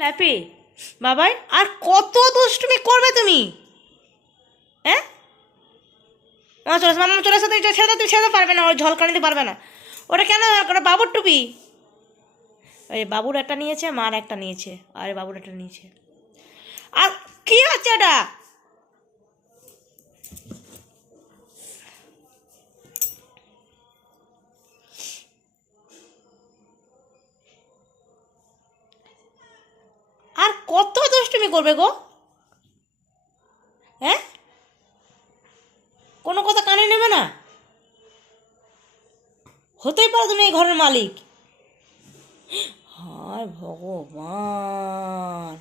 Lappy বাবাই, আর কত দুষ্টুমি করবে তুমি? হ্যাঁ, মামা চলে আসো, মামা চলে আসো, তুই ছেড়ে দাও, তুই ছেড়ে পারবে না, ওই ঝলকা নিতে পারবে না। ওটা কেন, ওটা বাবুর টুপি। ওই বাবুর একটা নিয়েছে, মার একটা নিয়েছে, আর বাবুর একটা নিয়েছে। আর কি হচ্ছে এটা? আর কত দুষ্টুমি করবে গো? হ্যাঁ, কোনো কথা কানে নেবে না? হতেই পারো তুমি এই ঘরের মালিক। হায় ভগবান,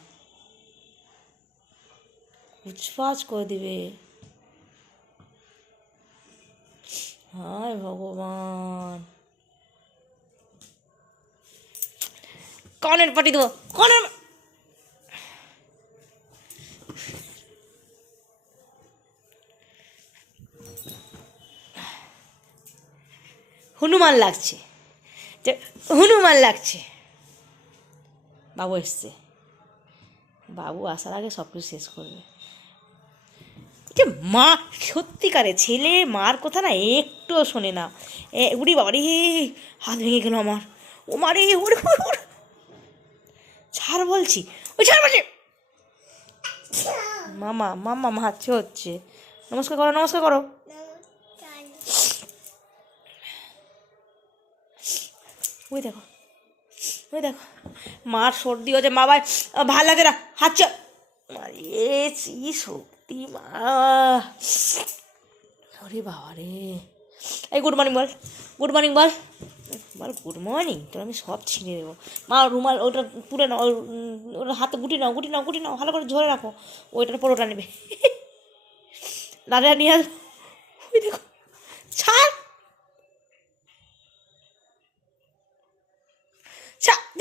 কুচফাচ করে দিবে। হায় ভগবান, কনের পাটি দেবো, কনের। হনুমান লাগছে, হনুমান লাগছে। বাবু এসছে, বাবু আসার আগে সব কিছু শেষ করবে। যে মা, সত্যিকারে ছেলে মার কথা না একটুও শোনে না। উড়ি বাবা রে, হাত ভেঙে গেল আমার। ও মারে, উড়ে ছাড় বলছি, ওই ছাড় বলছি। মামা মামা হাঁচছে হচ্ছে। নমস্কার করো, নমস্কার করো। ওই দেখো, ওই দেখো, মার সর্দি হচ্ছে, মা ভাই ভাল লাগে না, হাঁচছ। মারে কি শক্তি মা। আরে বাবা রে, এই গুড মর্নিং বল, গুড মর্নিং বল, বল গুড মর্নিং। তোর আমি সব ছিঁড়ে দেবো। মা রুমাল ওটা তুলে নাও, ওটা হাতে গুটি নাও, গুটি নাও, গুটি নাও, ভালো করে ঝরে রাখো। ওইটার পর ওটা নেবে। দাদা নিয়ে আসবো। ওই দেখো, ছাড়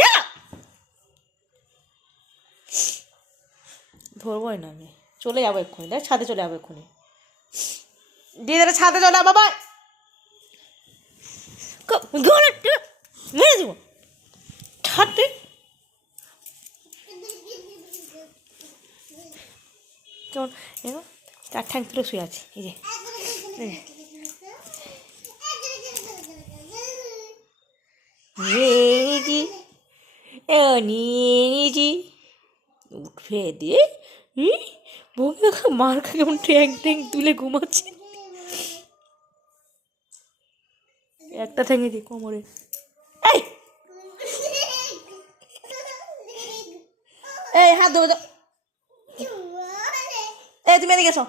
যা, ধরবোই না আমি, চলে যাবো এক্ষুনি। দেখ ছাদে চলে যাবো এক্ষুনি, দিয়ে দাদা ছাদে চলে বাবা, মেরে দেবো। ছাড় তুই, কেমন চার ঠ্যাং তুলে শুয়ে আছে। এই যে নিয়েছি, নিয়েছি, উঠবে দিয়ে বউ দেখো মার খা কেমন ট্যাং ট্যাং তুলে ঘুমাচ্ছে। একটা ঠ্যাঙে দিই কোমরে। এই এই হাত দেবো, এই তুমি এদিকে এসো,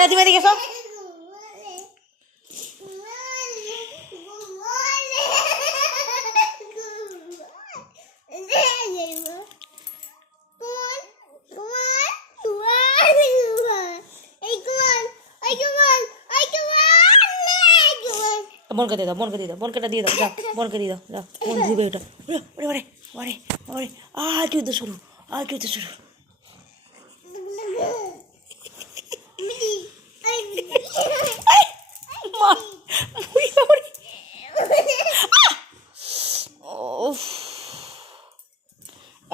এই তুমি এদিকে এসো। বোনকে দিয়ে দাও, বোনকে দিয়ে দাও, বোনকেটা দিয়ে দাও, যাও বোনকে দিয়ে দাও, যাও বোন ধুবে ওটা। ওরে ওরে ওরে ওরে, আর যুদ্ধ শুরু, আর যুদ্ধ শুরু।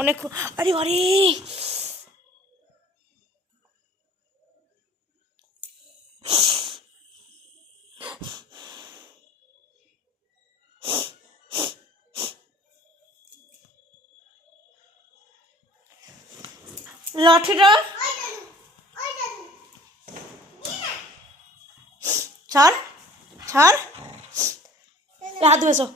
অনেক, আরে আরে লাঠিটা ছাড়, ছাড়, হাত ধুয়ে এসো।